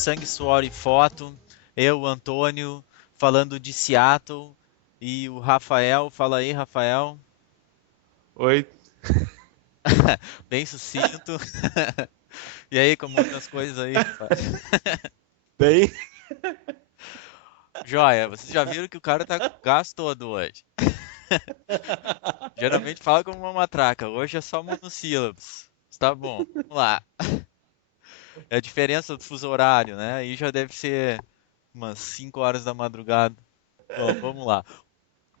Sangue, Suor e Foto. Eu, Antônio, falando de Seattle. E o Rafael, fala aí, Rafael. Oi, Bem sucinto. E aí, como andam as coisas aí, Rafael? bem. Joia, vocês já viram que o cara tá com o gás todo hoje. Geralmente fala como uma matraca, hoje é só monossílabos. Tá bom, vamos lá. É a diferença do fuso horário, né? Aí já deve ser umas 5 horas da madrugada. Bom, vamos lá.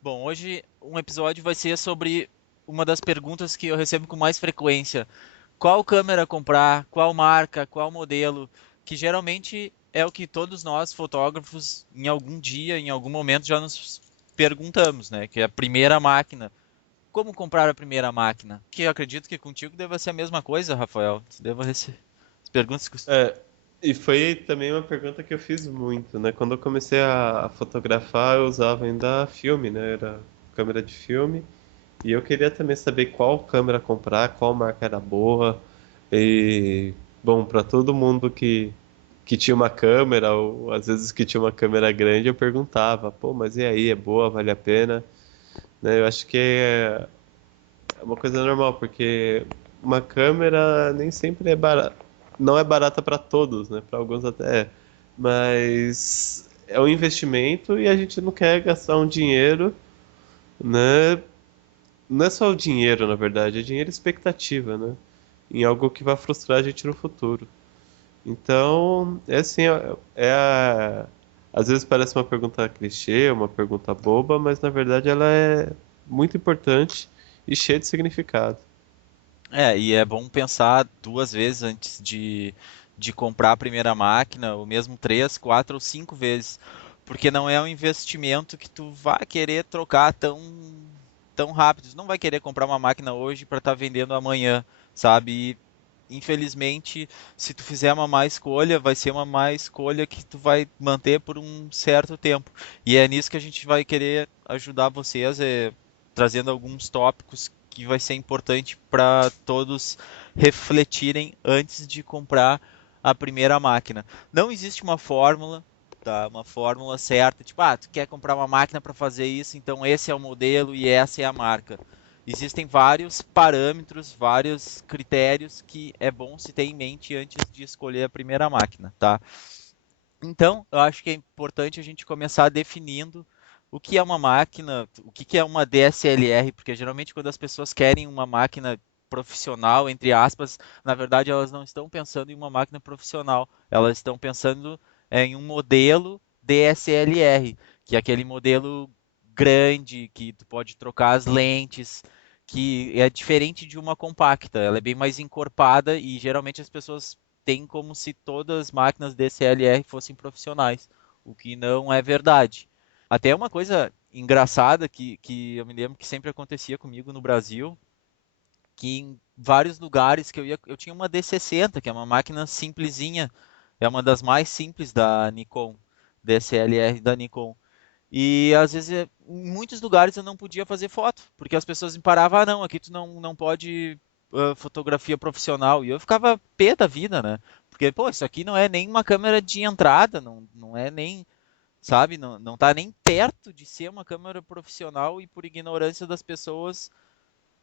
Bom, hoje um episódio vai ser sobre uma das perguntas que eu recebo com mais frequência. Qual câmera comprar? Qual marca? Qual modelo? Que geralmente é o que todos nós, fotógrafos, em algum dia, em algum momento, já nos perguntamos, né? Que é a primeira máquina. Como comprar a primeira máquina? Que eu acredito que contigo deva ser a mesma coisa, Rafael. Você deva receber as perguntas que... É, e foi também uma pergunta que eu fiz muito, né? Quando eu comecei a fotografar, eu usava ainda filme, né? Era câmera de filme. E eu queria também saber qual câmera comprar, qual marca era boa. E, bom, para todo mundo que tinha uma câmera, ou às vezes que tinha uma câmera grande, eu perguntava, pô, mas e aí, é boa, vale a pena? Né? Eu acho que é uma coisa normal, porque uma câmera nem sempre é barata, não é barata para todos, né? Para alguns até é, mas é um investimento e a gente não quer gastar um dinheiro, né? Não é só o dinheiro, na verdade, é dinheiro e expectativa, né? Em algo que vai frustrar a gente no futuro. Então, é assim, às vezes parece uma pergunta clichê, uma pergunta boba, mas na verdade ela é muito importante e cheia de significado. É, e é bom pensar duas vezes antes de comprar a primeira máquina, ou mesmo três, quatro ou cinco vezes. Porque não é um investimento que tu vai querer trocar tão rápido. Tu não vai querer comprar uma máquina hoje para estar vendendo amanhã, sabe? E, infelizmente, se tu fizer uma má escolha, vai ser uma má escolha que tu vai manter por um certo tempo. E é nisso que a gente vai querer ajudar vocês, trazendo alguns tópicos que vai ser importante para todos refletirem antes de comprar a primeira máquina. Não existe uma fórmula, tá? Uma fórmula certa, tipo, tu quer comprar uma máquina para fazer isso, então esse é o modelo e essa é a marca. Existem vários parâmetros, vários critérios que é bom se ter em mente antes de escolher a primeira máquina, tá? Então, eu acho que é importante a gente começar definindo o que é uma máquina, o que é uma DSLR, porque geralmente quando as pessoas querem uma máquina profissional, entre aspas, na verdade elas não estão pensando em uma máquina profissional, elas estão pensando em um modelo DSLR, que é aquele modelo grande, que tu pode trocar as lentes, que é diferente de uma compacta, ela é bem mais encorpada e geralmente as pessoas têm como se todas as máquinas DSLR fossem profissionais, o que não é verdade. Até uma coisa engraçada que eu me lembro que sempre acontecia comigo no Brasil, que em vários lugares que eu ia, eu tinha uma D60, que é uma máquina simplesinha, é uma das mais simples da Nikon, DSLR da Nikon. E às vezes, em muitos lugares eu não podia fazer foto, porque as pessoas me paravam, não, aqui tu não pode fotografia profissional. E eu ficava pé da vida, né? Porque, pô, isso aqui não é nem uma câmera de entrada, não é nem, sabe, não tá nem perto de ser uma câmera profissional e por ignorância das pessoas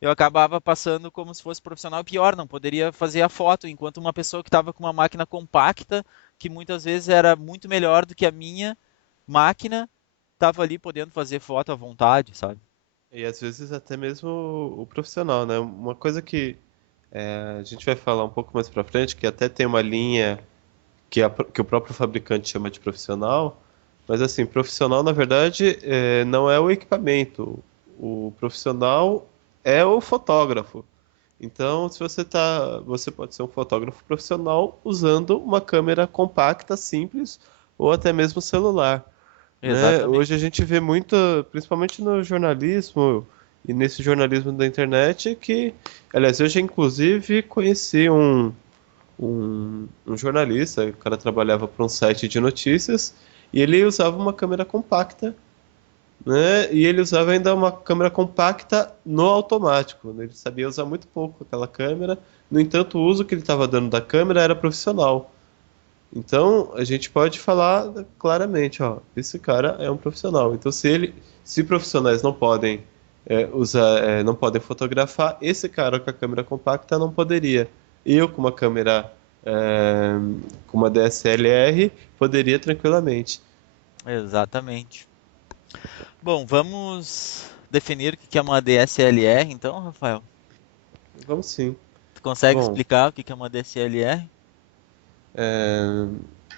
eu acabava passando como se fosse profissional. Pior, não poderia fazer a foto, enquanto uma pessoa que estava com uma máquina compacta, que muitas vezes era muito melhor do que a minha máquina, estava ali podendo fazer foto à vontade, sabe? E às vezes até mesmo o profissional, né? Uma coisa que a gente vai falar um pouco mais pra frente, que até tem uma linha que o próprio fabricante chama de profissional, mas assim, profissional na verdade não é o equipamento, o profissional é o fotógrafo. Então, se você pode ser um fotógrafo profissional usando uma câmera compacta, simples, ou até mesmo celular, né? Hoje a Exatamente. gente vê muito, principalmente no jornalismo e nesse jornalismo da internet, que, aliás, eu já inclusive conheci um jornalista, o cara trabalhava para um site de notícias, e ele usava uma câmera compacta, né? E ele usava ainda uma câmera compacta no automático, né? Ele sabia usar muito pouco aquela câmera. No entanto, o uso que ele estava dando da câmera era profissional, Então, a gente pode falar claramente, ó, esse cara é um profissional. Então, se profissionais não podem não podem fotografar, esse cara com a câmera compacta não poderia. Eu com uma câmera, é, com uma DSLR, poderia tranquilamente. Exatamente. Bom, vamos definir o que é uma DSLR, então, Rafael. Vamos sim. Tu consegue Bom, explicar o que é uma DSLR? é,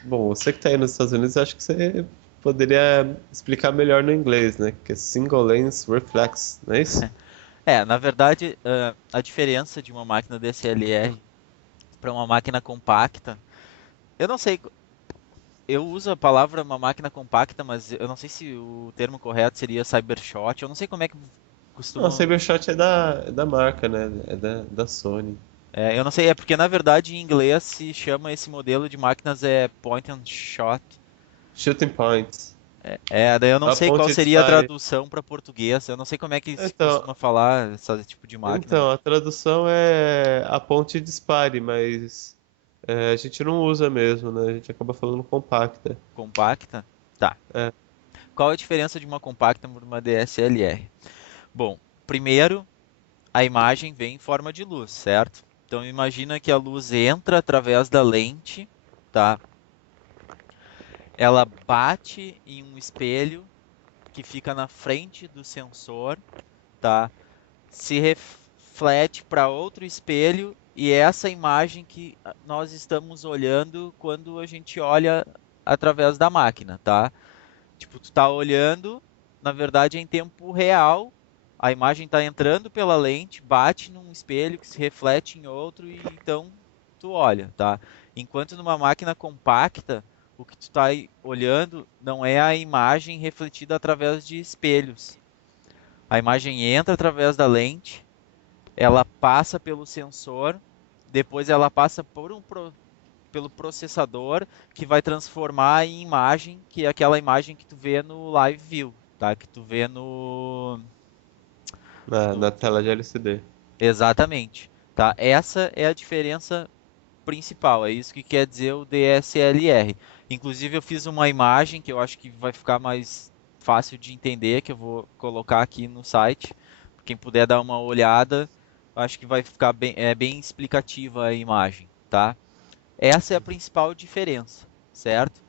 bom, você que está aí nos Estados Unidos, acho que você poderia explicar melhor no inglês, né? Que é Single Lens Reflex, não é isso? Na verdade, a diferença de uma máquina DSLR para uma máquina compacta, eu não sei, eu uso a palavra uma máquina compacta, mas eu não sei se o termo correto seria cybershot, eu não sei como é que Não, a costumam. Cybershot é da marca, né? É da Sony. Eu não sei, é porque na verdade em inglês se chama esse modelo de máquinas point and shot. Shooting Points. Daí eu não A sei qual ponte de seria a dispare. tradução para português, eu não sei como é que se Então, costuma falar esse tipo de máquina. a tradução é a ponte de dispare, mas a gente não usa mesmo, né? A gente acaba falando compacta. Compacta? Tá. É, Qual a diferença de uma compacta para uma DSLR? Bom, primeiro, a imagem vem em forma de luz, certo? Então imagina que a luz entra através da lente, tá? Ela bate em um espelho que fica na frente do sensor, tá? Se reflete para outro espelho e é essa imagem que nós estamos olhando quando a gente olha através da máquina, tá? Tipo, tu tá olhando, na verdade é em tempo real, a imagem está entrando pela lente, bate num espelho que se reflete em outro e então tu olha, tá? Enquanto numa máquina compacta, o que tu está olhando não é a imagem refletida através de espelhos. A imagem entra através da lente, ela passa pelo sensor, depois ela passa pelo processador que vai transformar em imagem, que é aquela imagem que tu vê no Live View, tá? Que tu vê na no... tela de LCD. Exatamente, tá? Essa é a diferença principal, é isso que quer dizer o DSLR. Inclusive eu fiz uma imagem que eu acho que vai ficar mais fácil de entender, que eu vou colocar aqui no site. Quem puder dar uma olhada, acho que vai ficar bem explicativa a imagem, tá? Essa é a principal diferença, certo?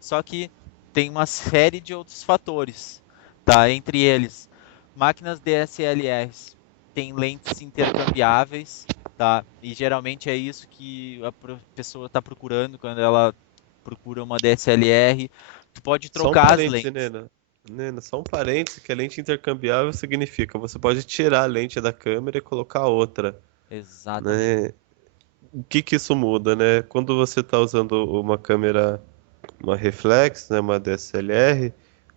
Só que tem uma série de outros fatores, tá? Entre eles, máquinas DSLRs têm lentes intercambiáveis, tá? E geralmente é isso que a pessoa está procurando quando ela procura uma DSLR. Tu pode Só um trocar as parêntese, lentes. Nena. Nena, só um parêntese que a lente intercambiável significa você pode tirar a lente da câmera e colocar outra, Exatamente. né? O que que isso muda, né? Quando você está usando uma câmera, uma reflex, né, uma DSLR,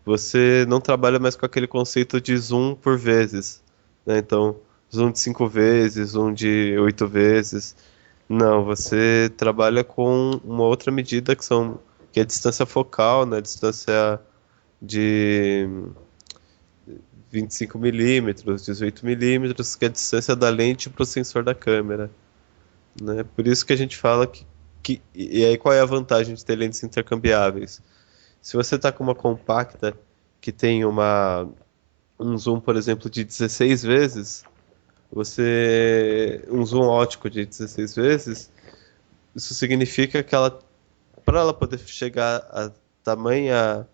você não trabalha mais com aquele conceito de zoom por vezes, né? Então, zoom de 5 vezes, zoom de 8 vezes. Não, você trabalha com uma outra medida que é a distância focal, né? A distância de 25 milímetros, 18 milímetros, que é a distância da lente para o sensor da câmera, né? Por isso que a gente fala e aí qual é a vantagem de ter lentes intercambiáveis? Se você está com uma compacta que tem um zoom, por exemplo, de 16 vezes, um zoom ótico de 16 vezes, isso significa que para ela poder chegar a tamanha,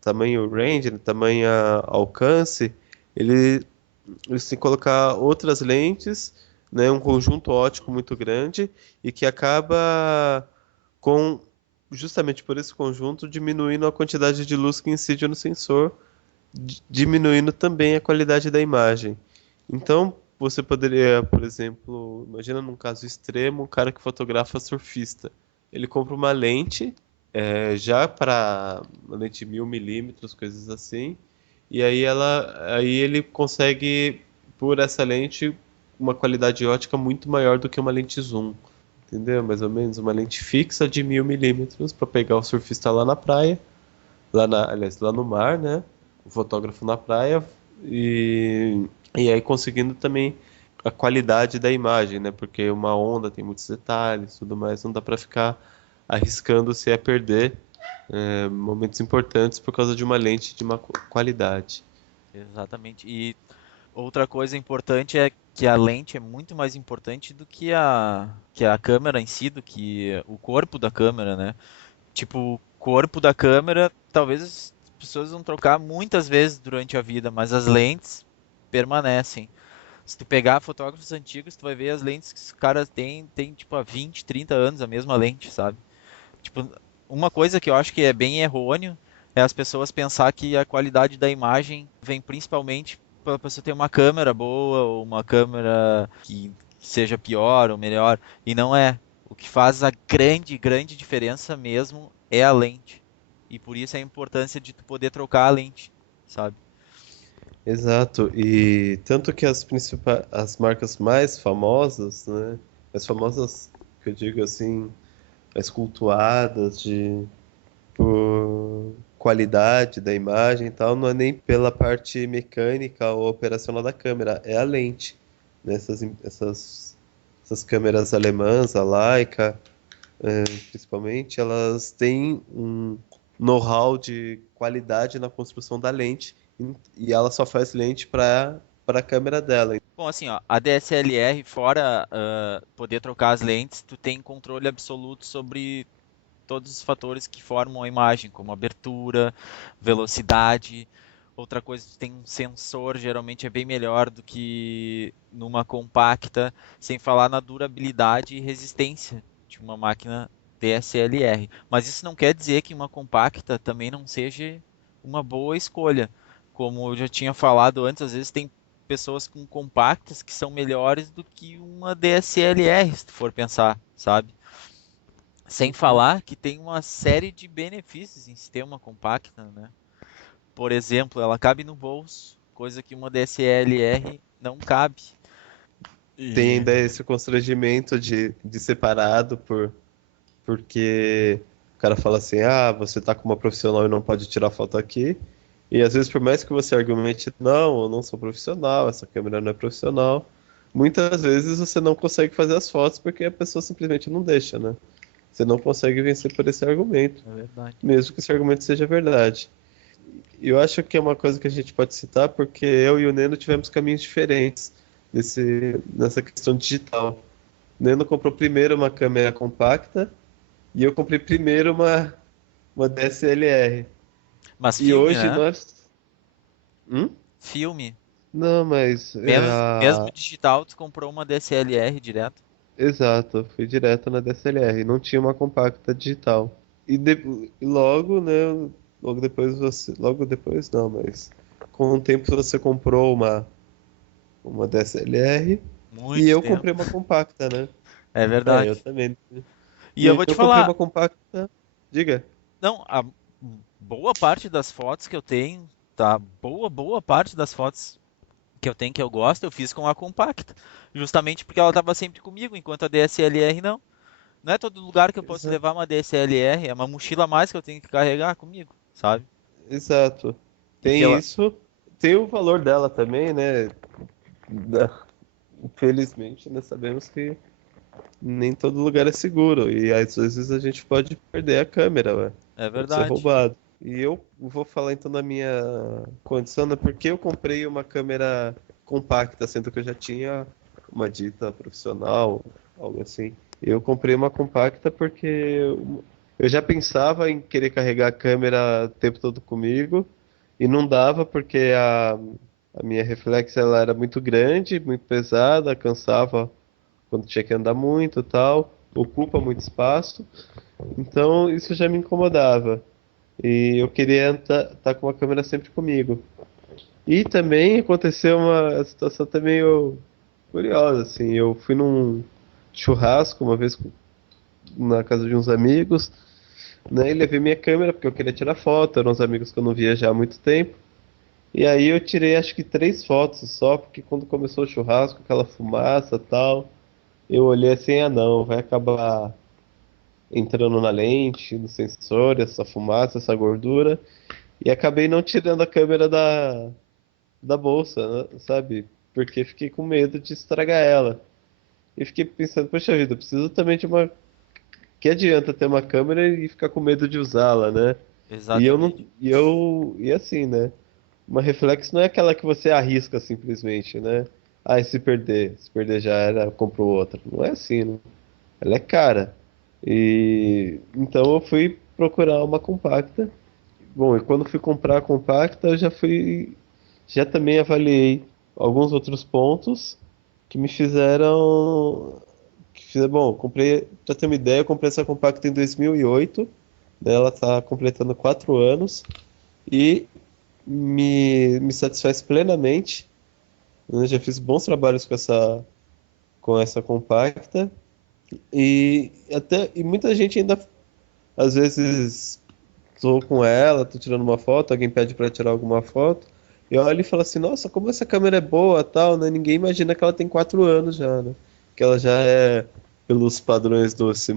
tamanho range, né, tamanho alcance, ele, eles têm que colocar outras lentes, né, um conjunto óptico muito grande e que acaba com, justamente por esse conjunto, diminuindo a quantidade de luz que incide no sensor, diminuindo também a qualidade da imagem. Então, você poderia, por exemplo, imagina num caso extremo, um cara que fotografa surfista. Ele compra uma lente, já para uma lente de 1000 milímetros, coisas assim, e aí ele consegue, por essa lente, uma qualidade ótica muito maior do que uma lente zoom. Entendeu? Mais ou menos uma lente fixa de 1000 milímetros para pegar o surfista lá na praia, aliás, lá no mar, né? O fotógrafo na praia e, e aí conseguindo também a qualidade da imagem, né? Porque uma onda tem muitos detalhes, tudo mais, não dá para ficar arriscando-se a perder momentos importantes por causa de uma lente de má qualidade. Exatamente. E outra coisa importante é que a lente é muito mais importante do que a câmera em si, do que o corpo da câmera, né? Tipo, o corpo da câmera, talvez as pessoas vão trocar muitas vezes durante a vida, mas as lentes permanecem. Se tu pegar fotógrafos antigos, tu vai ver as lentes que os caras têm tipo há 20, 30 anos a mesma lente, sabe? Tipo, uma coisa que eu acho que é bem errôneo é as pessoas pensar que a qualidade da imagem vem principalmente pela pessoa ter uma câmera boa ou uma câmera que seja pior ou melhor, e não é. O que faz a grande, grande diferença mesmo é a lente. E por isso a importância de tu poder trocar a lente, sabe? Exato, e tanto que as principais, as marcas mais famosas, né, mais famosas que eu digo assim, mais cultuadas por qualidade da imagem e tal, não é nem pela parte mecânica ou operacional da câmera, é a lente. Né? Essas câmeras alemãs, a Leica, principalmente, elas têm um know-how de qualidade na construção da lente e ela só faz lente para a câmera dela. Bom, assim, ó, a DSLR, fora poder trocar as lentes, tu tem controle absoluto sobre todos os fatores que formam a imagem, como abertura, velocidade. Outra coisa, tu tem um sensor, geralmente é bem melhor do que numa compacta, sem falar na durabilidade e resistência de uma máquina DSLR. Mas isso não quer dizer que uma compacta também não seja uma boa escolha. Como eu já tinha falado antes, às vezes tem pessoas com compactas que são melhores do que uma DSLR, se tu for pensar, sabe? Sem Uhum. falar que tem uma série de benefícios em se ter uma compacta, né? Por exemplo, ela cabe no bolso, coisa que uma DSLR não cabe. Tem E ainda esse constrangimento de separado porque o cara fala assim, ah, você tá com uma profissional e não pode tirar foto aqui. E às vezes, por mais que você argumente, não, eu não sou profissional, essa câmera não é profissional, muitas vezes você não consegue fazer as fotos porque a pessoa simplesmente não deixa, né? Você não consegue vencer por esse argumento, é verdade. mesmo que esse argumento seja verdade. E eu acho que é uma coisa que a gente pode citar porque eu e o Neno tivemos caminhos diferentes nessa questão digital. O Neno comprou primeiro uma câmera compacta e eu comprei primeiro uma DSLR. Mas E filme, hoje né? nós. Hum? Filme. Não, mas. Mesmo digital, tu comprou uma DSLR direto. Exato, fui direto na DSLR. Não tinha uma compacta digital. E logo, né? Logo depois você. Logo depois não, mas. Com o tempo você comprou uma DSLR e Muito eu tempo. comprei uma compacta, né? É Eu verdade. também. E eu E vou te eu comprei falar, uma compacta. Diga. não, a boa parte das fotos que eu tenho, tá? Boa parte das fotos que eu tenho que eu gosto, eu fiz com a compacta. Justamente porque ela estava sempre comigo, enquanto a DSLR não. Não é todo lugar que eu posso Exa- levar uma DSLR, é uma mochila a mais que eu tenho que carregar comigo, sabe? Exato. E Tem pela. isso. Tem o valor dela também, né? Infelizmente, nós sabemos que nem todo lugar é seguro e às vezes a gente pode perder a câmera, ué. É Pode ser verdade. roubado. E eu vou falar então da minha condição, né? Porque eu comprei uma câmera compacta, sendo que eu já tinha uma dita profissional, algo assim. Eu comprei uma compacta porque eu já pensava em querer carregar a câmera o tempo todo comigo e não dava porque a minha reflex ela era muito grande, muito pesada, cansava quando tinha que andar muito e tal, ocupa muito espaço. Então isso já me incomodava. E eu queria estar com a câmera sempre comigo. E também aconteceu uma situação até meio curiosa, assim. Eu fui num churrasco uma vez na casa de uns amigos, né? E levei minha câmera porque eu queria tirar foto. Eram uns amigos que eu não via já há muito tempo. E aí eu tirei acho que 3 fotos só, porque quando começou o churrasco, aquela fumaça e tal, eu olhei assim, ah não, vai acabar entrando na lente, no sensor, essa fumaça, essa gordura. E acabei não tirando a câmera da bolsa, né, sabe? Porque fiquei com medo de estragar ela. E fiquei pensando, poxa vida, eu preciso também de uma que adianta ter uma câmera e ficar com medo de usá-la, né? E eu não, Exatamente. e assim, né? Uma reflex não é aquela que você arrisca simplesmente, né? Ah, e se perder já era, eu compro outra. Não é assim, né? Ela é cara. E então eu fui procurar uma compacta. Bom, e quando fui comprar a compacta, eu já também avaliei alguns outros pontos que me fizeram, bom, comprei, pra ter uma ideia, eu comprei essa compacta em 2008, né? Ela tá completando 4 anos e me satisfaz plenamente. Eu já fiz bons trabalhos com essa compacta e muita gente ainda às vezes tô com ela, tô tirando uma foto, alguém pede para tirar alguma foto, e olha e fala assim, nossa, como essa câmera é boa, tal, né? Ninguém imagina que ela tem 4 anos já, né? Que ela já é, pelos padrões desse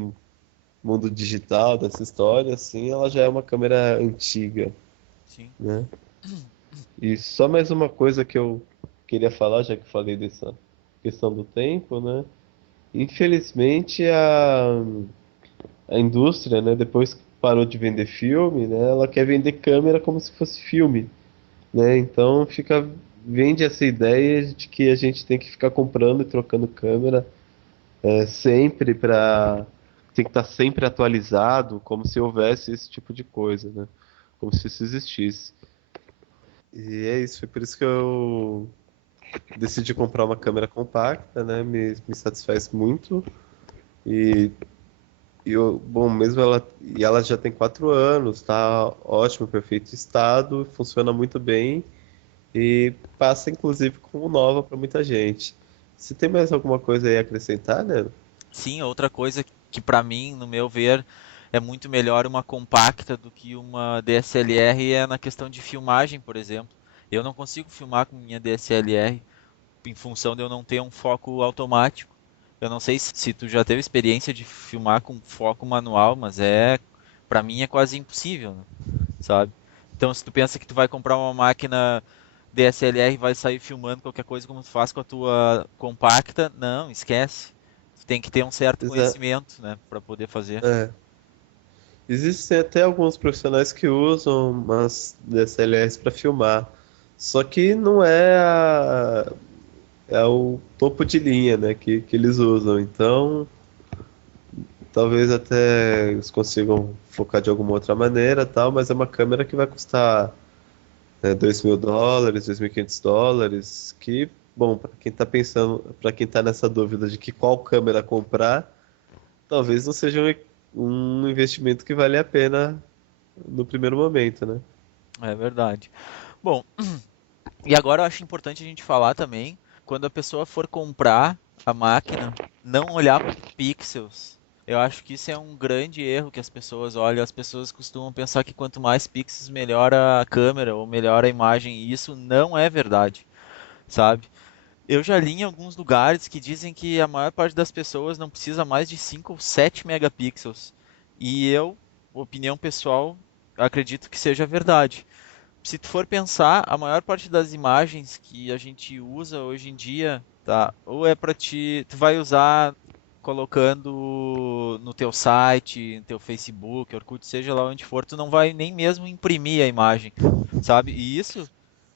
mundo digital, dessa história, assim, ela já é uma câmera antiga, Sim. né? E só mais uma coisa que eu queria falar, já que falei dessa questão do tempo, né? Infelizmente a indústria, né, depois que parou de vender filme, né, ela quer vender câmera como se fosse filme, né? Então vende essa ideia de que a gente tem que ficar comprando e trocando câmera sempre para tem que estar sempre atualizado, como se houvesse esse tipo de coisa, né? Como se isso existisse. E é isso, foi por isso que eu decidi comprar uma câmera compacta, né? Me satisfaz muito. E, bom, mesmo ela já tem 4 anos, tá ótimo, perfeito estado, funciona muito bem e passa inclusive como nova para muita gente. Você tem mais alguma coisa aí a acrescentar, né? Sim, outra coisa que para mim, no meu ver, é muito melhor uma compacta do que uma DSLR é na questão de filmagem, por exemplo. Eu não consigo filmar com minha DSLR em função de eu não ter um foco automático. Eu não sei se tu já teve experiência de filmar com foco manual, mas para mim é quase impossível, né? Sabe? Então, se tu pensa que tu vai comprar uma máquina DSLR e vai sair filmando qualquer coisa como tu faz com a tua compacta, não, esquece. Tu tem que ter um certo Exa conhecimento, né, para poder fazer. é. Existem até alguns profissionais que usam umas DSLRs para filmar, só que não é o topo de linha, né, que eles usam. Então, talvez até eles consigam focar de alguma outra maneira, tal, mas é uma câmera que vai custar $2.000, $2.500, que, bom, para quem tá pensando, para quem tá nessa dúvida de que qual câmera comprar, talvez não seja um investimento que vale a pena no primeiro momento, né? É verdade. Bom, e agora eu acho importante a gente falar também, quando a pessoa for comprar a máquina, não olhar por pixels. Eu acho que isso é um grande erro que as pessoas olham. As pessoas costumam pensar que quanto mais pixels, melhor a câmera ou melhor a imagem, e isso não é verdade, sabe? Eu já li em alguns lugares que dizem que a maior parte das pessoas não precisa mais de 5 ou 7 megapixels. E eu, opinião pessoal, acredito que seja verdade. Se tu for pensar, a maior parte das imagens que a gente usa hoje em dia, tá? Ou é para tu vai usar colocando no teu site, no teu Facebook, Orkut, seja lá onde for, tu não vai nem mesmo imprimir a imagem, sabe? E isso,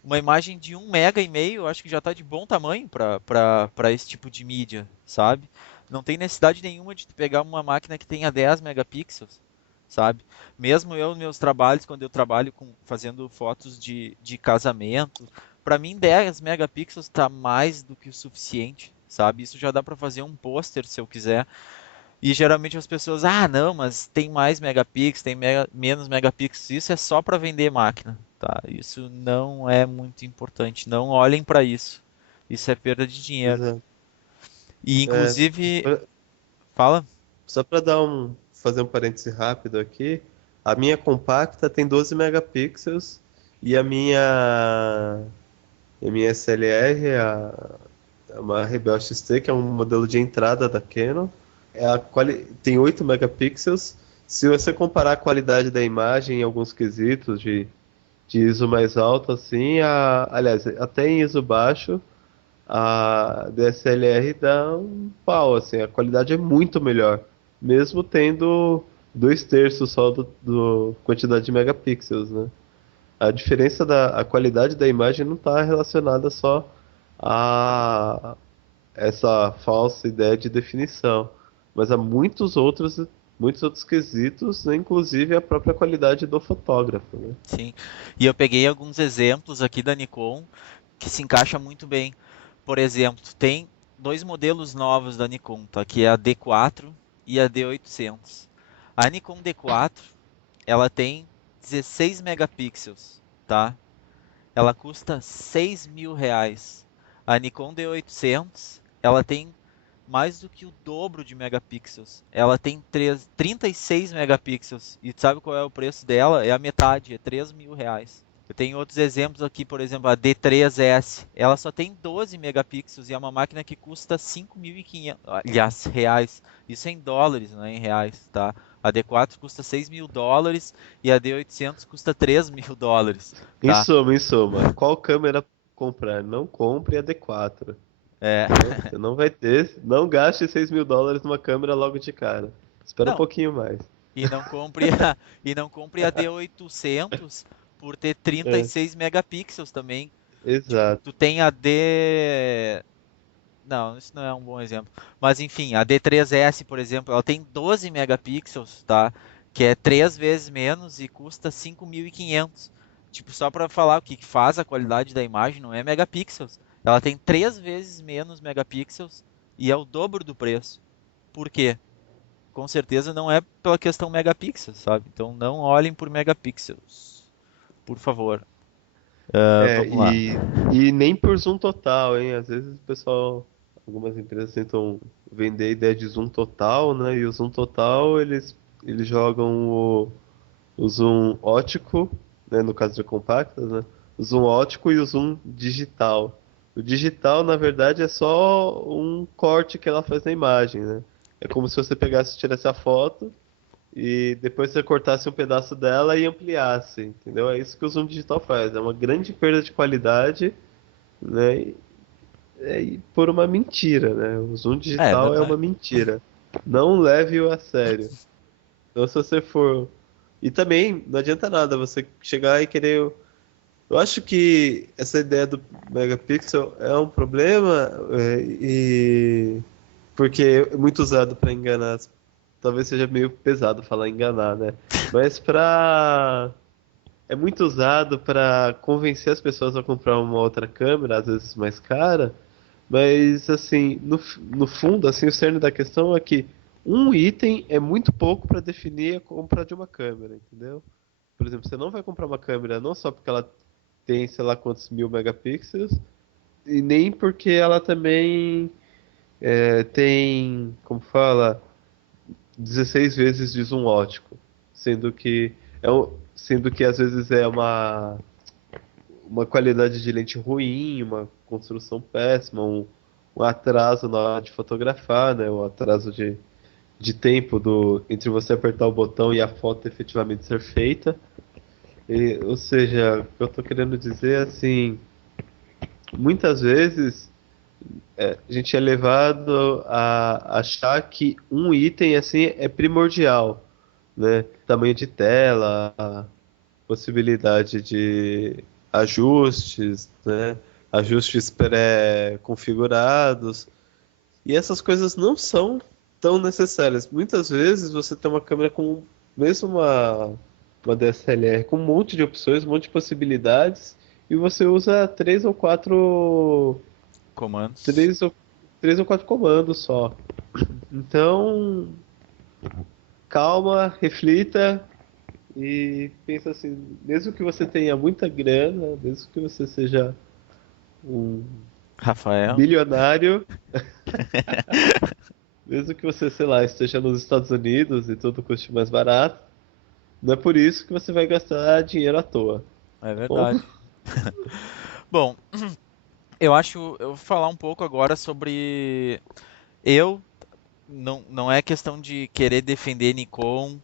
uma imagem de 1,5 mega, eu acho que já está de bom tamanho para esse tipo de mídia, sabe? Não tem necessidade nenhuma de tu pegar uma máquina que tenha 10 megapixels, sabe? Mesmo eu, nos meus trabalhos, quando eu trabalho fazendo fotos de casamento, para mim 10 megapixels está mais do que o suficiente, sabe? Isso já dá para fazer um pôster se eu quiser. E geralmente as pessoas, ah, não, mas tem mais megapixels, tem menos megapixels. Isso é só para vender máquina, tá? Isso não é muito importante. Não olhem para isso. Isso é perda de dinheiro. Exato. E É, inclusive, fala. só para fazer um parêntese rápido aqui, a minha compacta tem 12 megapixels e a minha SLR é uma Rebel XT, que é um modelo de entrada da Canon. Tem 8 megapixels. Se você comparar a qualidade da imagem em alguns quesitos de ISO mais alto, assim, aliás, até em ISO baixo, a DSLR dá um pau, assim, a qualidade é muito melhor, mesmo tendo 2/3 só do quantidade de megapixels, né? A diferença a qualidade da imagem não está relacionada só a essa falsa ideia de definição, mas há muitos outros quesitos, né? Inclusive a própria qualidade do fotógrafo, né? Sim. E eu peguei alguns exemplos aqui da Nikon que se encaixa muito bem. Por exemplo, tem dois modelos novos da Nikon, tá? Que é a D4 e a D800. A Nikon D4, ela tem 16 megapixels, tá? Ela custa R$ 6.000. A Nikon D800, ela tem mais do que o dobro de megapixels. Ela tem 36 megapixels. E sabe qual é o preço dela? É a metade, é R$ 3.000. Eu tenho outros exemplos aqui, por exemplo, a D3S. Ela só tem 12 megapixels e é uma máquina que custa 5.500, aliás, reais. Isso é em dólares, não é em reais, tá? A D4 custa US$ 6.000 e a D800 custa US$ 3.000, tá? Em suma, qual câmera comprar? Não compre a D4, É, né? Você não vai ter, não gaste US$ 6.000 numa câmera logo de cara. Espera um não, pouquinho mais. e não compre a D800 por ter trinta e É, seis megapixels também. Tipo, exato. tu tem a D. Não, isso não é um bom exemplo. Mas enfim, a D3S, por exemplo, ela tem 12 megapixels, tá? Que é três vezes menos e custa 5.500. Tipo, só para falar o que que faz a qualidade da imagem, não é megapixels. Ela tem três vezes menos megapixels e é o dobro do preço. Por quê? Com certeza não é pela questão megapixels, sabe? Então não olhem por megapixels, por favor. É, Vamos lá. e nem por zoom total, hein? Às vezes o pessoal, algumas empresas tentam vender a ideia de zoom total, né? E o zoom total, eles jogam o zoom ótico, né? No caso de compactas, né? O zoom ótico e o zoom digital. O digital, na verdade, é só um corte que ela faz na imagem, né? É como se você pegasse e tirasse a foto e depois você cortasse um pedaço dela e ampliasse, entendeu? É isso que o zoom digital faz. É uma grande perda de qualidade, né? E por uma mentira, né? O zoom É digital é uma verdade. mentira. Não leve-o a sério. Então, se você for. E também não adianta nada você chegar e querer. Eu acho que essa ideia do megapixel é um problema e porque é muito usado para enganar. Talvez seja meio pesado falar enganar, né? Mas para é muito usado para convencer as pessoas a comprar uma outra câmera, às vezes mais cara. Mas assim, no fundo, assim, o cerne da questão é que um item é muito pouco para definir a compra de uma câmera, entendeu? Por exemplo, você não vai comprar uma câmera não só porque ela tem, sei lá quantos mil megapixels, e nem porque ela também tem, como fala, 16 vezes de zoom ótico, sendo que sendo que às vezes é uma qualidade de lente ruim, uma construção péssima, um atraso na hora de fotografar, né? Um atraso de tempo entre você apertar o botão e a foto efetivamente ser feita. Ou seja, o que eu estou querendo dizer é assim, muitas vezes a gente é levado a achar que um item assim é primordial, né? Tamanho de tela, a possibilidade de ajustes, né? Ajustes pré-configurados. E essas coisas não são tão necessárias. Muitas vezes você tem uma câmera com mesmo uma DSLR com um monte de opções, um monte de possibilidades, e você usa Comandos. três ou, três ou quatro comandos só. Então, calma, reflita e pensa assim, mesmo que você tenha muita grana, mesmo que você seja um Rafael. bilionário, mesmo que você, sei lá, esteja nos Estados Unidos e tudo custe mais barato, não é por isso que você vai gastar dinheiro à toa, É tá bom? verdade. Bom, eu vou falar um pouco agora sobre. Eu não é questão de querer defender Nikon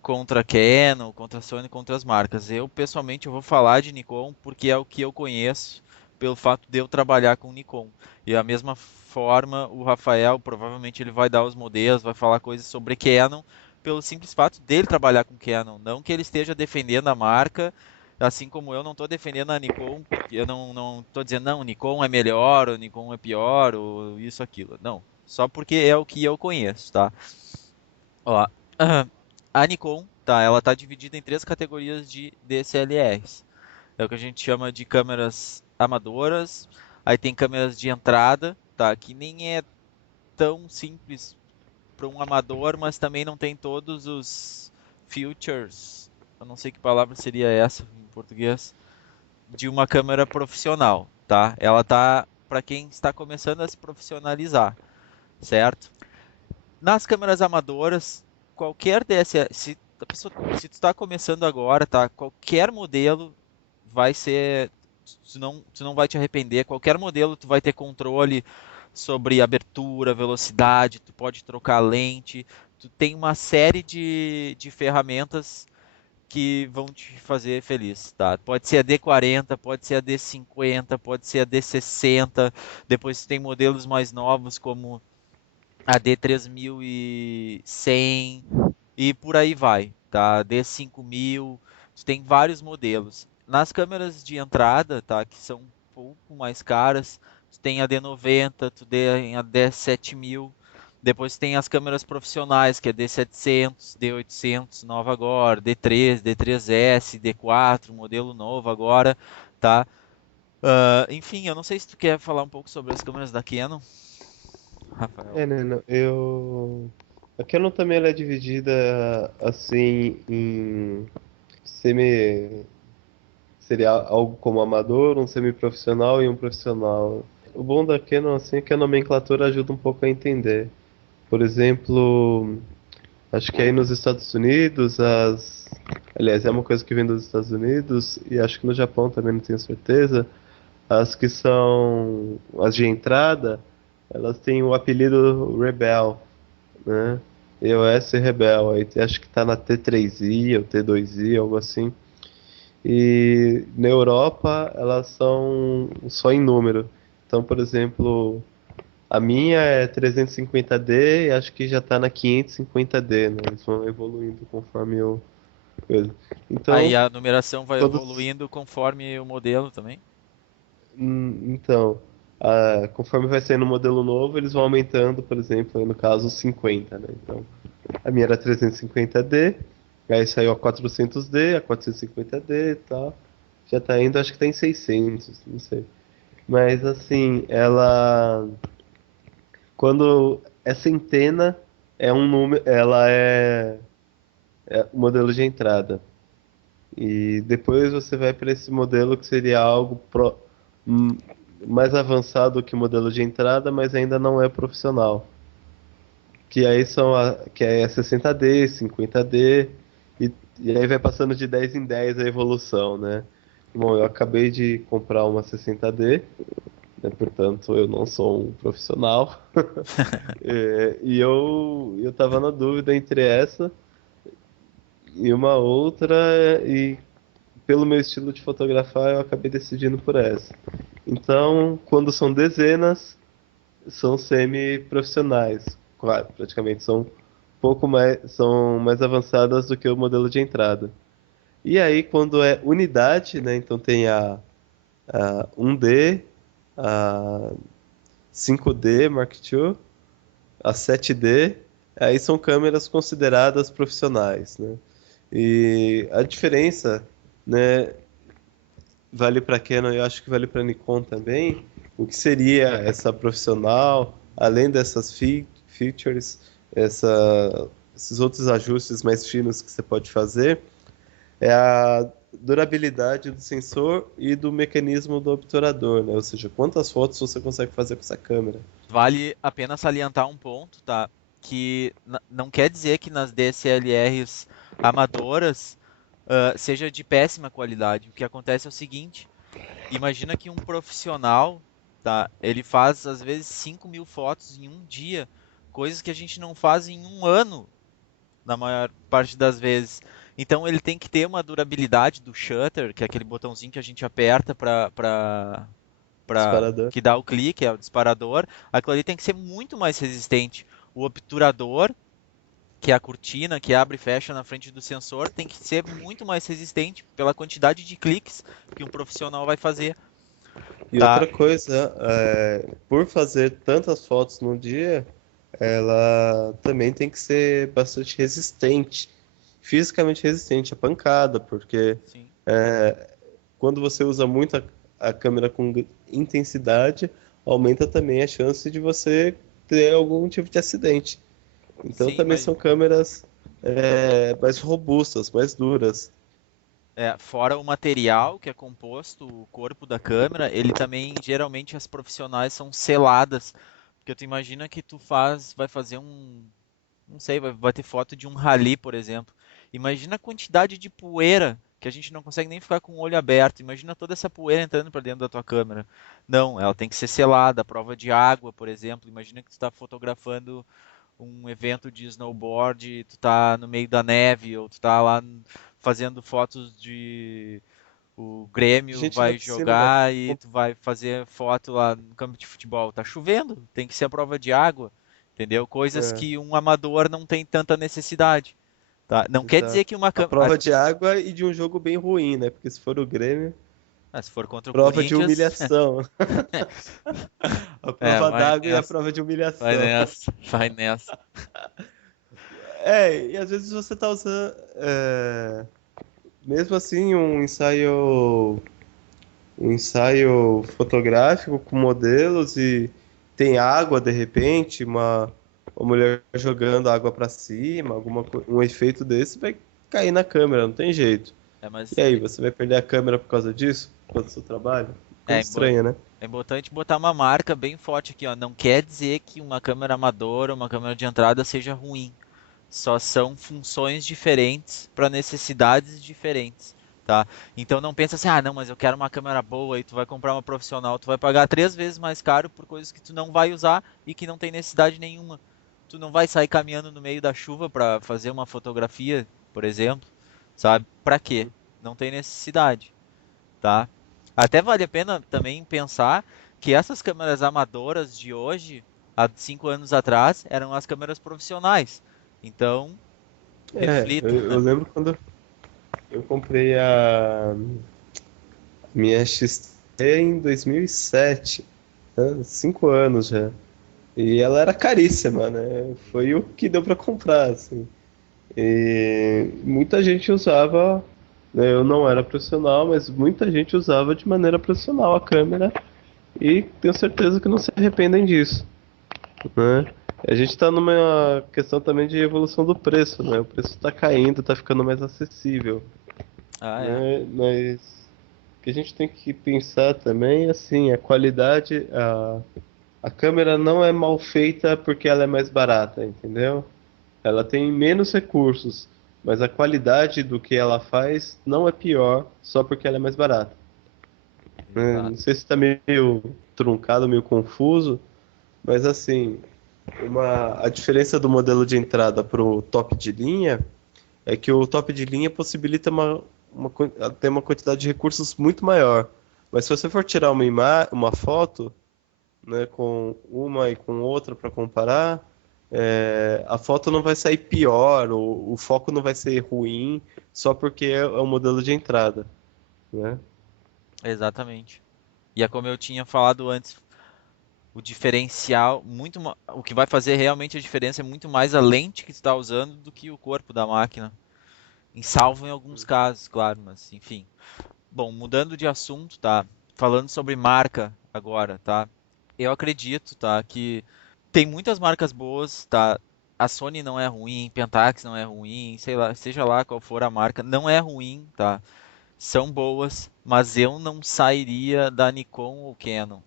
contra Canon, contra Sony, contra as marcas. Eu pessoalmente eu vou falar de Nikon porque é o que eu conheço pelo fato de eu trabalhar com Nikon. E a mesma forma, o Rafael, provavelmente ele vai dar os modelos, vai falar coisas sobre Canon, pelo simples fato dele trabalhar com Canon. Não que ele esteja defendendo a marca, assim como eu não estou defendendo a Nikon, porque eu não estou dizendo, não, o Nikon é melhor, o Nikon é pior, ou isso, aquilo. Não, só porque é o que eu conheço, tá? Ó, a Nikon, tá, ela tá dividida em três categorias de DSLRs. É o que a gente chama de câmeras amadoras. Aí tem câmeras de entrada, tá, que nem é tão simples para um amador, mas também não tem todos os features. Eu não sei que palavra seria essa em português, de uma câmera profissional, tá? Ela tá para quem está começando a se profissionalizar, certo? Nas câmeras amadoras, qualquer DSLR, se tu está começando agora, tá? Qualquer modelo vai ser, tu não vai te arrepender. Qualquer modelo tu vai ter controle sobre abertura, velocidade, tu pode trocar lente, tu tem uma série de ferramentas que vão te fazer feliz, tá? Pode ser a D40, pode ser a D50, pode ser a D60. Depois tem modelos mais novos como a D3100 e por aí vai, tá? D5000, tu tem vários modelos. Nas câmeras de entrada, tá, que são um pouco mais caras, tu tem a D90, tu tem a D7000, depois tem as câmeras profissionais, que é D700, D800, nova agora, D3, D3S, D4, modelo novo agora, tá? Enfim, eu não sei se tu quer falar um pouco sobre as câmeras da Canon, Rafael. É, né, a Canon também ela é dividida assim em semi... Seria algo como amador, um semiprofissional e um profissional. O bom da Canon assim é que a nomenclatura ajuda um pouco a entender. Por exemplo, acho que aí nos Estados Unidos, aliás, é uma coisa que vem dos Estados Unidos e acho que no Japão também não tenho certeza, as que são as de entrada, elas têm o apelido Rebel, né? EOS Rebel, aí acho que tá na T3i ou T2i, algo assim. E na Europa elas são só em número. Então, por exemplo, a minha é 350D e acho que já tá na 550D, né? Eles vão evoluindo conforme o coisa. Aí Então, a numeração vai quando evoluindo conforme o modelo também. então, conforme vai saindo um modelo novo, eles vão aumentando, por exemplo, no caso, 50, né? Então, a minha era 350D, aí saiu a 400D, a 450D e tal. Já tá indo, acho que tá em 600, não sei. Mas assim, quando é centena, é um número, ela é o modelo de entrada. E depois você vai para esse modelo que seria algo hum, mais avançado que o modelo de entrada, mas ainda não é profissional. Que aí que é 60D, 50D, e aí vai passando de 10 em 10 a evolução, né? Bom, eu acabei de comprar uma 60D, né, portanto eu não sou um profissional. E eu tava na dúvida entre essa e uma outra, e pelo meu estilo de fotografar, eu acabei decidindo por essa. Então, quando são dezenas, são semi-profissionais. Claro, praticamente são mais avançadas do que o modelo de entrada. E aí, quando é unidade, né? Então tem a 1D, a 5D Mark II, a 7D, aí são câmeras consideradas profissionais, né? E a diferença, né, vale para Canon e eu acho que vale para Nikon também. O que seria essa profissional, além dessas features, esses outros ajustes mais finos que você pode fazer, é a durabilidade do sensor e do mecanismo do obturador, né? Ou seja, quantas fotos você consegue fazer com essa câmera. Vale a pena salientar um ponto, tá? Que não quer dizer que nas DSLRs amadoras seja de péssima qualidade. O que acontece é o seguinte: imagina que um profissional, tá? Ele faz às vezes 5.000 fotos em um dia, coisas que a gente não faz em um ano, na maior parte das vezes. Então ele tem que ter uma durabilidade do shutter, que é aquele botãozinho que a gente aperta Disparador. que dá o clique, é o disparador, aquilo ali tem que ser muito mais resistente. O obturador, que é a cortina que abre e fecha na frente do sensor, tem que ser muito mais resistente pela quantidade de cliques que um profissional vai fazer, E tá? outra coisa, por fazer tantas fotos no dia, ela também tem que ser bastante resistente, fisicamente resistente à pancada, porque Sim, quando você usa muito a câmera com intensidade, aumenta também a chance de você ter algum tipo de acidente. Então sim, também mas são câmeras mais robustas, mais duras. fora o material que é composto, o corpo da câmera, ele também, geralmente, as profissionais são seladas. Porque tu imagina que vai fazer não sei, vai ter foto de um rally, por exemplo. Imagina a quantidade de poeira que a gente não consegue nem ficar com o olho aberto. Imagina toda essa poeira entrando para dentro da tua câmera. Não, ela tem que ser selada, a prova de água, por exemplo. Imagina que tu está fotografando um evento de snowboard, e tu tá no meio da neve, ou tu tá lá fazendo fotos de o Grêmio Gente na vai piscina da. jogar e tu vai fazer foto lá no campo de futebol. Tá chovendo, tem que ser a prova de água, entendeu? Coisas É, que um amador não tem tanta necessidade, tá? Não quer dizer exato. que uma A câmera, prova de água e de um jogo bem ruim, né? Porque se for o Grêmio, se for contra o prova de Corinthians, humilhação. A prova vai d'água e a nessa, prova de vai humilhação. nessa, vai nessa. E às vezes você tá usando. Mesmo assim, um ensaio fotográfico com modelos e tem água de repente, uma mulher jogando água para cima, um efeito desse vai cair na câmera, não tem jeito. Mas E aí, você vai perder a câmera por causa disso? Por causa do seu trabalho? é, Coisa estranha, né? é importante botar uma marca bem forte aqui, ó. Não quer dizer que uma câmera amadora, uma câmera de entrada seja ruim. Só são funções diferentes para necessidades diferentes, tá? Então não pensa assim, ah, não, mas eu quero uma câmera boa e tu vai comprar uma profissional, tu vai pagar 3 vezes mais caro por coisas que tu não vai usar e que não tem necessidade nenhuma. Tu não vai sair caminhando no meio da chuva para fazer uma fotografia, por exemplo, sabe? Para quê? Não tem necessidade, tá? Até vale a pena também pensar que essas câmeras amadoras de hoje, há 5 anos atrás, eram as câmeras profissionais. Então, reflita. Eu lembro quando eu comprei a minha XT em 2007, né? 5 anos já. E ela era caríssima, né? Foi o que deu pra comprar, assim. E muita gente usava, né? Eu não era profissional, mas muita gente usava de maneira profissional a câmera e tenho certeza que não se arrependem disso, né? A gente está numa questão também de evolução do preço, né? O preço está caindo, está ficando mais acessível, Ah, é. né? Mas o que a gente tem que pensar também, assim, a qualidade, a câmera não é mal feita porque ela é mais barata, entendeu? Ela tem menos recursos, mas a qualidade do que ela faz não é pior só porque ela é mais barata, né? Exato. Não sei se está meio truncado, meio confuso, mas assim, a diferença do modelo de entrada para o top de linha é que o top de linha possibilita ter uma quantidade de recursos muito maior. Mas se você for tirar uma foto, né, com uma e com outra para comparar, a foto não vai sair pior, o foco não vai ser ruim, só porque é o modelo de entrada, né? Exatamente. E é como eu tinha falado antes, o diferencial, o que vai fazer realmente a diferença é muito mais a lente que tu está usando do que o corpo da máquina. Salvo em alguns casos, claro, mas enfim. Bom, mudando de assunto, tá? Falando sobre marca agora, tá? Eu acredito, tá, que tem muitas marcas boas, tá? A Sony não é ruim, Pentax não é ruim, sei lá, seja lá qual for a marca, não é ruim, tá? São boas, mas eu não sairia da Nikon ou Canon.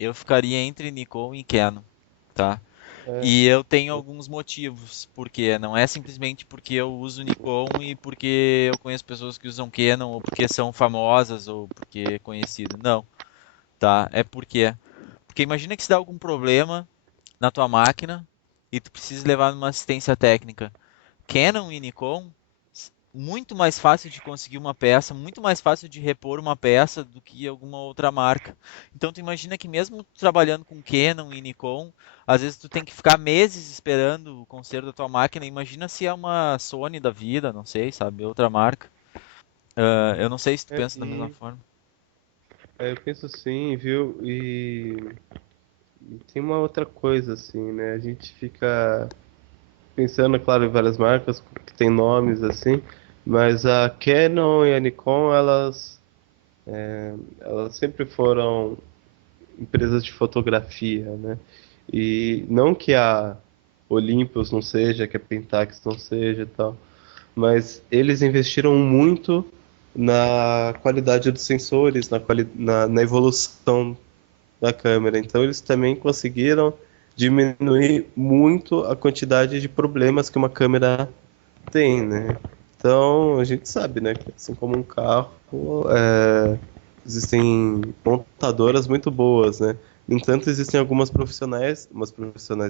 Eu ficaria entre Nikon e Canon, tá? É, E eu tenho alguns motivos, porque não é simplesmente porque eu uso Nikon e porque eu conheço pessoas que usam Canon ou porque são famosas ou porque é conhecido. Não, tá? É porque imagina que se dá algum problema na tua máquina e tu precisa levar numa assistência técnica. Canon e Nikon muito mais fácil de conseguir uma peça, muito mais fácil de repor uma peça do que alguma outra marca. Então tu imagina que mesmo trabalhando com Canon e Nikon, às vezes tu tem que ficar meses esperando o conserto da tua máquina. Imagina se é uma Sony da vida, não sei, sabe, outra marca. Eu não sei se tu É, pensa da mesma forma. eu penso sim, viu? E tem uma outra coisa, assim, né? A gente fica pensando, claro, em várias marcas que tem nomes, assim, mas a Canon e a Nikon, elas sempre foram empresas de fotografia, né? E não que a Olympus não seja, que a Pentax não seja e tal, mas eles investiram muito na qualidade dos sensores, na evolução da câmera. Então eles também conseguiram diminuir muito a quantidade de problemas que uma câmera tem, né? Então a gente sabe, né, que assim como um carro, existem montadoras muito boas, né? No entanto, existem algumas profissionais,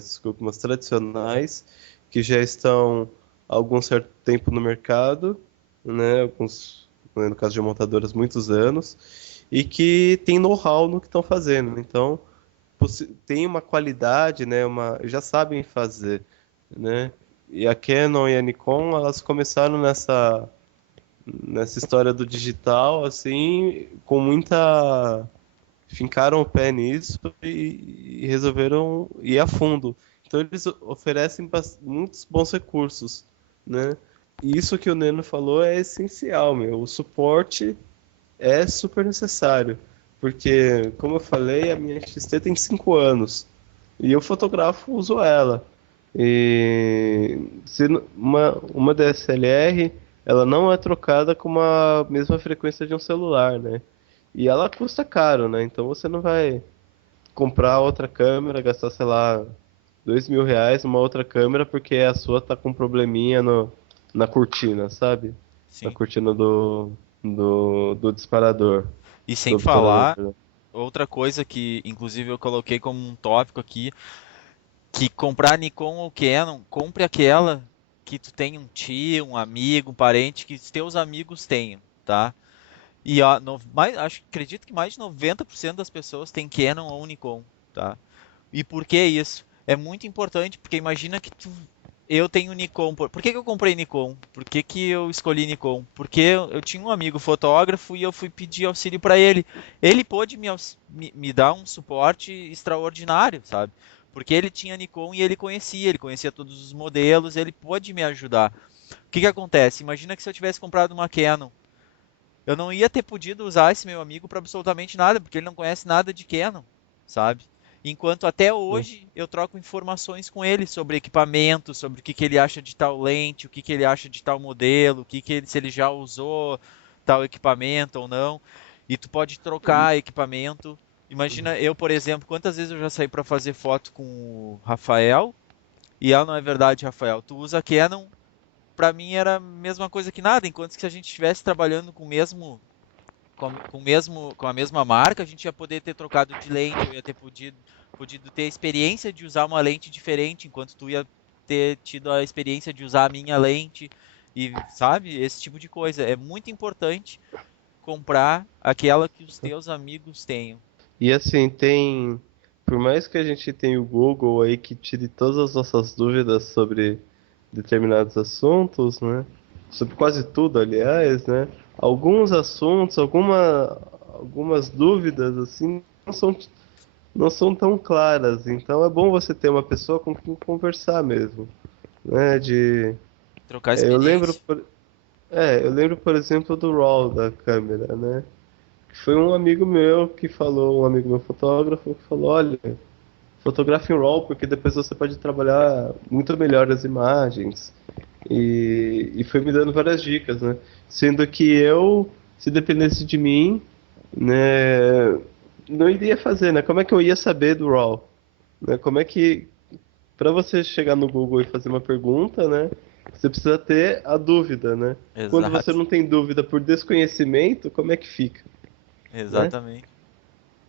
desculpa, umas tradicionais, que já estão há algum certo tempo no mercado, né? Alguns, né, no caso de montadoras, muitos anos, e que têm know-how no que estão fazendo. Então, tem uma qualidade, né? Já sabem fazer, né? E a Canon e a Nikon, elas começaram nessa história do digital, assim, com muita fincaram o pé nisso e resolveram ir a fundo. Então eles oferecem muitos bons recursos, né? E isso que o Neno falou é essencial, meu. O suporte é super necessário, porque, como eu falei, a minha XT tem 5 anos e eu fotografo, uso ela. E se uma DSLR, ela não é trocada com a mesma frequência de um celular, né? E ela custa caro, né? Então você não vai comprar outra câmera, gastar, sei lá, R$ 2.000 numa outra câmera porque a sua tá com um probleminha na cortina, sabe? Na Sim. cortina do disparador. E sem Do obturador, falar, perdão. outra coisa que inclusive eu coloquei como um tópico aqui, que comprar Nikon ou Canon, compre aquela que tu tem um tio, um amigo, um parente que os teus amigos tenham, tá? E ó, acredito que mais de 90% das pessoas têm Canon ou Nikon, tá? E por que isso? É muito importante, porque imagina que eu tenho Nikon. Por que que eu comprei Nikon? Por que que eu escolhi Nikon? Porque eu tinha um amigo fotógrafo e eu fui pedir auxílio para ele. Ele pôde me dar um suporte extraordinário, sabe? Porque ele tinha Nikon e ele conhecia todos os modelos, ele pôde me ajudar. O que que acontece? Imagina que se eu tivesse comprado uma Canon, eu não ia ter podido usar esse meu amigo para absolutamente nada, porque ele não conhece nada de Canon, sabe? Enquanto até hoje eu troco informações com ele sobre equipamento, sobre o que, que ele acha de tal lente, o que, que ele acha de tal modelo, se ele já usou tal equipamento ou não. E tu pode trocar equipamento. Imagina eu, por exemplo, quantas vezes eu já saí para fazer foto com o Rafael, e não é verdade, Rafael, tu usa Canon, para mim era a mesma coisa que nada, enquanto que se a gente estivesse trabalhando com a mesma marca, a gente ia poder ter trocado de lente, eu ia ter podido ter a experiência de usar uma lente diferente, enquanto tu ia ter tido a experiência de usar a minha lente, e sabe, esse tipo de coisa. É muito importante comprar aquela que os teus amigos tenham. E assim, por mais que a gente tenha o Google aí que tire todas as nossas dúvidas sobre determinados assuntos, né? Sobre quase tudo, aliás, né? Alguns assuntos, algumas dúvidas, assim, não são tão claras. Então é bom você ter uma pessoa com quem conversar mesmo, né? Trocar Eu lembro, experiência. eu lembro, por exemplo, do RAW da câmera, né? Foi um amigo meu que falou, um amigo meu fotógrafo, que falou, olha, fotografe em RAW porque depois você pode trabalhar muito melhor as imagens. E foi me dando várias dicas, né? Sendo que eu, se dependesse de mim, né, não iria fazer, né? Como é que eu ia saber do RAW? Né? Como é que, para você chegar no Google e fazer uma pergunta, né? Você precisa ter a dúvida, né? Quando você Exato, não tem dúvida por desconhecimento, como é que fica, né? exatamente.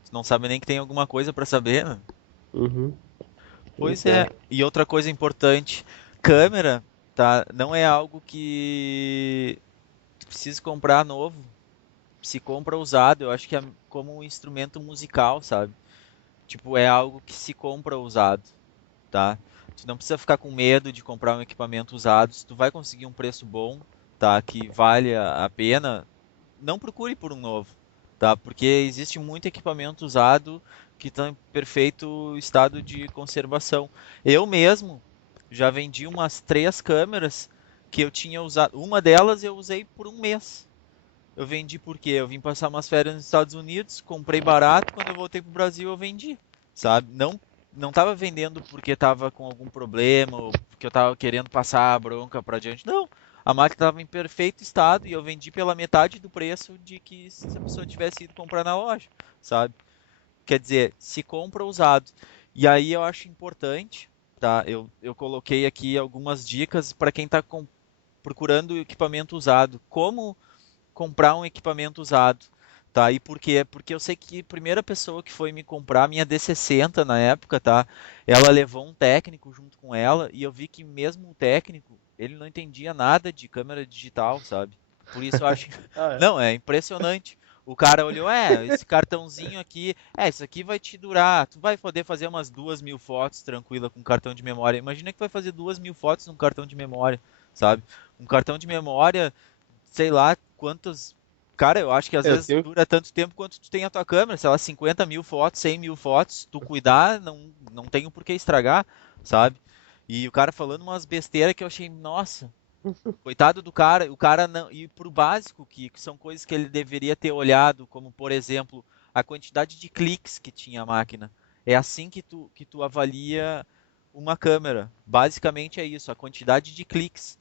Tu não sabe nem que tem alguma coisa para saber, né? Uhum, Pois pois é. é. E outra coisa importante, câmera. tá? Não é algo que tu precisa comprar novo. Se compra usado, eu acho que é como um instrumento musical, sabe? Tipo, é algo que se compra usado, tá? Tu não precisa ficar com medo de comprar um equipamento usado. Se tu vai conseguir um preço bom, tá? Que vale a pena, não procure por um novo, tá? Porque existe muito equipamento usado que está em perfeito estado de conservação. Eu mesmo já vendi umas 3 câmeras que eu tinha usado. Uma delas eu usei por um mês. Eu vendi porque eu vim passar umas férias nos Estados Unidos, comprei barato, quando eu voltei pro Brasil eu vendi, sabe? Não tava vendendo porque estava com algum problema ou porque eu estava querendo passar a bronca para diante. Não, a máquina estava em perfeito estado e eu vendi pela metade do preço de que se a pessoa tivesse ido comprar na loja, sabe? Quer dizer, se compra usado. E aí eu acho importante, tá? Eu coloquei aqui algumas dicas para quem está procurando equipamento usado. Como comprar um equipamento usado, tá? E por quê? Porque eu sei que a primeira pessoa que foi me comprar, minha D60 na época, tá? Ela levou um técnico junto com ela e eu vi que mesmo o técnico, ele não entendia nada de câmera digital, sabe? Por isso eu acho, Ah, é. não, é impressionante. O cara olhou, esse cartãozinho aqui, isso aqui vai te durar, tu vai poder fazer umas 2.000 fotos tranquila com cartão de memória. Imagina que vai fazer 2.000 fotos num cartão de memória, sabe? Um cartão de memória sei lá quantos. Cara, eu acho que às Eu vezes tenho. dura tanto tempo quanto tu tem a tua câmera, sei lá, 50.000 fotos, 100.000 fotos, tu cuidar, não tem o porquê estragar, sabe? E o cara falando umas besteiras que eu achei, nossa, coitado do cara, o cara não. E pro básico, que são coisas que ele deveria ter olhado, como por exemplo, a quantidade de cliques que tinha a máquina. É assim que tu avalia uma câmera. Basicamente é isso, a quantidade de cliques.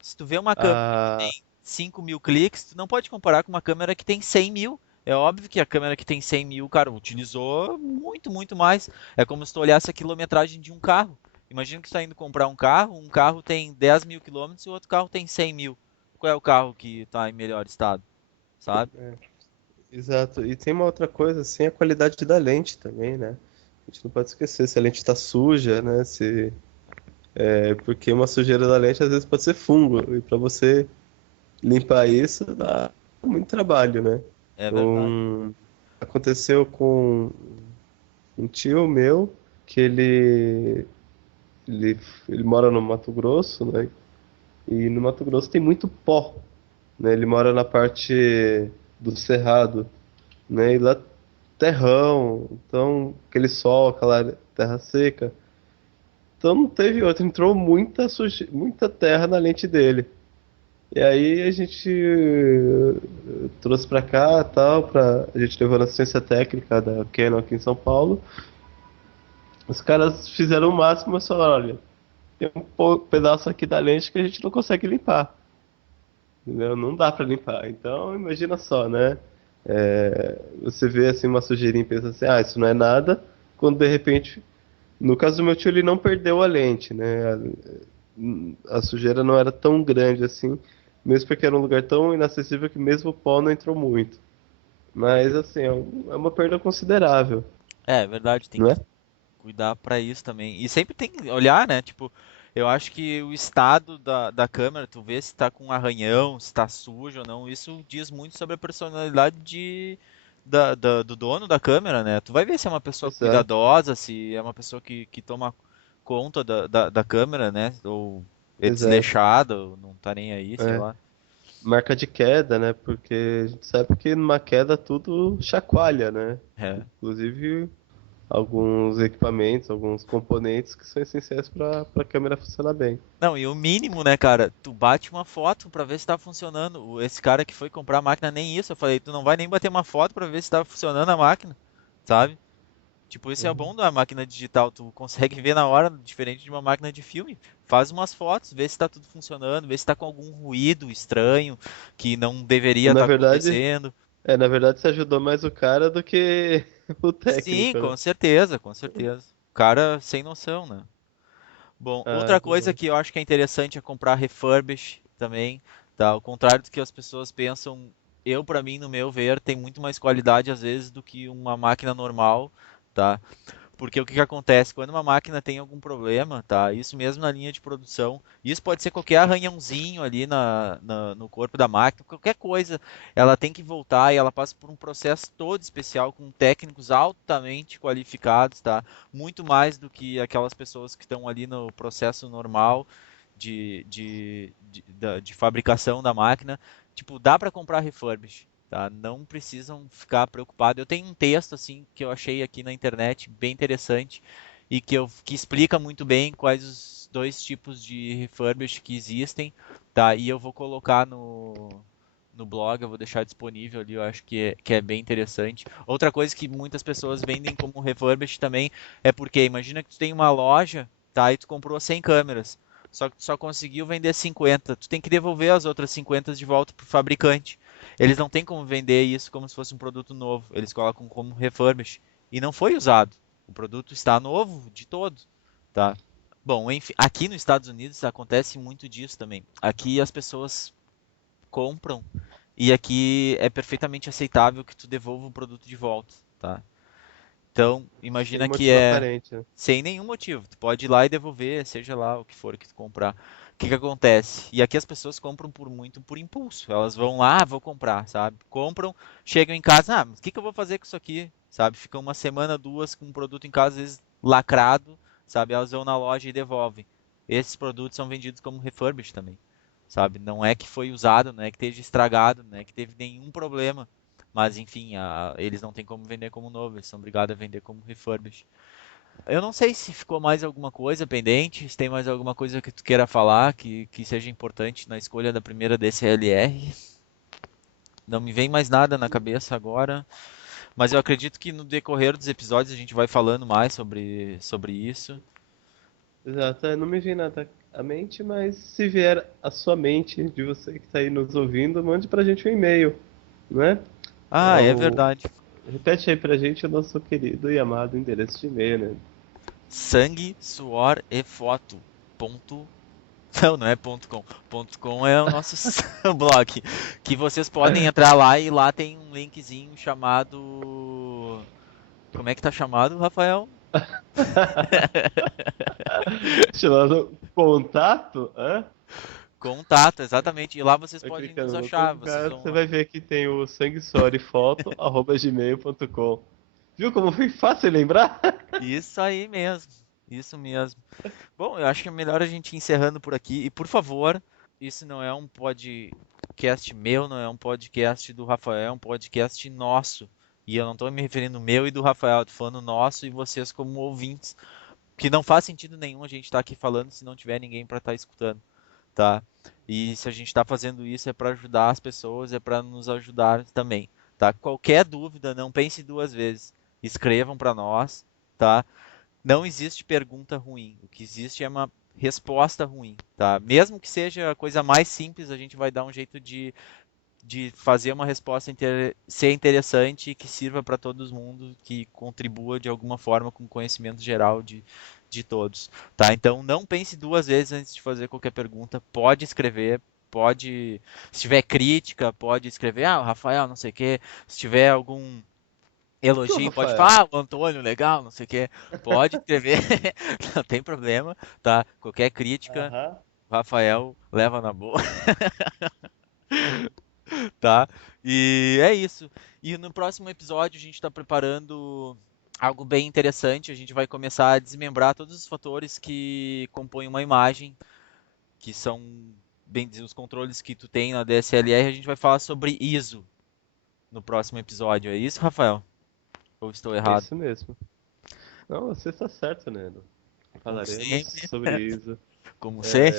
Se tu vê uma câmera que Ah, tem 5.000 cliques, tu não pode comparar com uma câmera que tem 100.000. É óbvio que a câmera que tem 100.000, cara, utilizou muito, muito mais. É como se tu olhasse a quilometragem de um carro. Imagina que tu está indo comprar um carro tem 10.000 quilômetros e o outro carro tem 100.000. Qual é o carro que está em melhor estado, sabe? é, exato. E tem uma outra coisa, assim, a qualidade da lente também, né? A gente não pode esquecer se a lente está suja, né? Porque uma sujeira da lente às vezes pode ser fungo. E para você limpar isso dá muito trabalho, né? É verdade. Um... Aconteceu com um tio meu que ele, ele mora no Mato Grosso, né? E no Mato Grosso tem muito pó, né? Ele mora na parte do Cerrado, né? E lá terrão, então aquele sol, aquela terra seca. Então não teve outro, entrou muita terra na lente dele. E aí a gente trouxe pra cá, tal, a gente levou na assistência técnica da Canon aqui em São Paulo. Os caras fizeram o máximo, mas falaram, olha, tem um pedaço aqui da lente que a gente não consegue limpar, entendeu? Não dá pra limpar. Então imagina só, né? Você vê assim uma sujeirinha e pensa assim, ah, isso não é nada, quando de repente, no caso do meu tio, ele não perdeu a lente, né? A sujeira não era tão grande assim, mesmo porque era um lugar tão inacessível que mesmo o pó não entrou muito. Mas assim, é uma perda considerável, É verdade, tem não que é? cuidar para isso também. E sempre tem que olhar, né? Tipo, eu acho que o estado da câmera, tu vê se tá com um arranhão, se tá sujo ou não, isso diz muito sobre a personalidade do dono da câmera, né? Tu vai ver se é uma pessoa Exato, cuidadosa, se é uma pessoa que toma conta da câmera, né? Ou é exato. desleixada, ou não tá nem aí, sei É. lá. Marca de queda, né? Porque a gente sabe que numa queda tudo chacoalha, né? É. Inclusive alguns equipamentos, alguns componentes que são essenciais para a câmera funcionar bem. Não, e o mínimo, né, cara? Tu bate uma foto pra ver se tá funcionando. Esse cara que foi comprar a máquina, nem isso. Eu falei, tu não vai nem bater uma foto pra ver se tá funcionando a máquina, sabe? Tipo, esse é o bom Uhum. da máquina digital. Tu consegue ver na hora, diferente de uma máquina de filme. Faz umas fotos, vê se tá tudo funcionando, vê se tá com algum ruído estranho que não deveria Na estar verdade, acontecendo. na verdade, você ajudou mais o cara do que o Sim, técnico, né? com certeza, com certeza. Cara sem noção, né? Bom, Ah, outra coisa demais. que eu acho que é interessante é comprar refurbish também, tá? Ao contrário do que as pessoas pensam, pra mim, no meu ver, tem muito mais qualidade às vezes do que uma máquina normal, tá? Porque o que que acontece? Quando uma máquina tem algum problema, tá? Isso mesmo na linha de produção, isso pode ser qualquer arranhãozinho ali no corpo da máquina, qualquer coisa, ela tem que voltar e ela passa por um processo todo especial com técnicos altamente qualificados, tá? Muito mais do que aquelas pessoas que estão ali no processo normal de fabricação da máquina. Tipo, dá para comprar refurbish, tá? Não precisam ficar preocupados. Eu tenho um texto assim que eu achei aqui na internet bem interessante e que explica muito bem quais os dois tipos de refurbish que existem, tá? E eu vou colocar no blog, eu vou deixar disponível ali, eu acho que é bem interessante. Outra coisa que muitas pessoas vendem como refurbish também é porque imagina que tu tem uma loja, tá? E tu comprou 100 câmeras. Só que tu só conseguiu vender 50. Tu tem que devolver as outras 50 de volta pro fabricante. Eles não têm como vender isso como se fosse um produto novo. Eles colocam como refurbish. E não foi usado. O produto está novo de todo, tá? Bom, enfim, aqui nos Estados Unidos acontece muito disso também. Aqui as pessoas compram e aqui é perfeitamente aceitável que tu devolva o produto de volta, tá? Então, Sem imagina que motivo é aparente, né? sem nenhum motivo. Tu pode ir lá e devolver, seja lá o que for que tu comprar. O que que acontece? E aqui as pessoas compram por impulso. Elas vão lá, vou comprar, sabe? Compram, chegam em casa, mas o que que eu vou fazer com isso aqui? Sabe? Ficam uma semana, duas com um produto em casa, às vezes lacrado, sabe? Elas vão na loja e devolvem. Esses produtos são vendidos como refurbished também, sabe? Não é que foi usado, não é que esteja estragado, não é que teve nenhum problema. Mas enfim, eles não têm como vender como novo, eles são obrigados a vender como refurbished. Eu não sei se ficou mais alguma coisa pendente, se tem mais alguma coisa que tu queira falar que seja importante na escolha da primeira DSLR. Não me vem mais nada na cabeça agora, mas eu acredito que no decorrer dos episódios a gente vai falando mais sobre isso. Exato, não me vem nada à mente, mas se vier à sua mente, de você que está aí nos ouvindo, mande pra gente um e-mail, não é? É Ah, é o... verdade. Repete aí pra gente o nosso querido e amado endereço de e-mail, né? Sangue, suor e foto. Ponto. Não, não é ponto .com. Ponto .com é o nosso blog. Que vocês podem entrar lá e lá tem um linkzinho chamado. Como é que tá chamado, Rafael? Chamado contato, hã? Contato, exatamente. E lá vocês Vai podem nos clicando no achar. Vocês contato, vão você lá. vai ver que tem o sanguessuorefoto@gmail.com. Viu como foi fácil lembrar? Isso aí mesmo. Isso mesmo. Bom, eu acho que é melhor a gente ir encerrando por aqui. E por favor, isso não é um podcast meu, não é um podcast do Rafael, é um podcast nosso. E eu não estou me referindo meu e do Rafael, estou falando nosso e vocês como ouvintes. Que não faz sentido nenhum a gente estar aqui falando se não tiver ninguém para estar escutando, tá? E se a gente está fazendo isso é para ajudar as pessoas, é para nos ajudar também, tá? Qualquer dúvida, não pense duas vezes. Escrevam para nós, tá? Não existe pergunta ruim. O que existe é uma resposta ruim, tá? Mesmo que seja a coisa mais simples, a gente vai dar um jeito de fazer uma resposta ser interessante e que sirva para todo mundo, que contribua de alguma forma com o conhecimento geral de todos, tá? Então não pense duas vezes antes de fazer qualquer pergunta. Pode escrever, pode, se tiver crítica, pode escrever, o Rafael, não sei o quê. Se tiver algum Por que o elogio, pode Rafael? falar, o Antônio, legal, não sei o quê. Pode escrever, não tem problema, tá? Qualquer crítica, Aham. o Rafael leva na boa. Tá? E é isso. E no próximo episódio a gente está preparando algo bem interessante. A gente vai começar a desmembrar todos os fatores que compõem uma imagem, que são bem dizer, os controles que tu tem na DSLR. A gente vai falar sobre ISO no próximo episódio. É isso, Rafael? Ou estou É errado? isso mesmo. Não, você está certo, Neno. Como Falaremos sempre. sobre isso. Como sempre.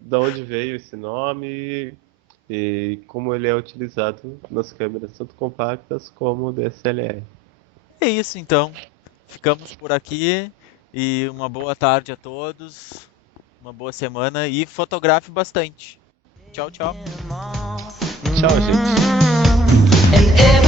Da onde veio esse nome e como ele é utilizado nas câmeras tanto compactas como DSLR. É isso então. Ficamos por aqui e uma boa tarde a todos. Uma boa semana e fotografe bastante. Tchau, tchau. Tchau, gente. And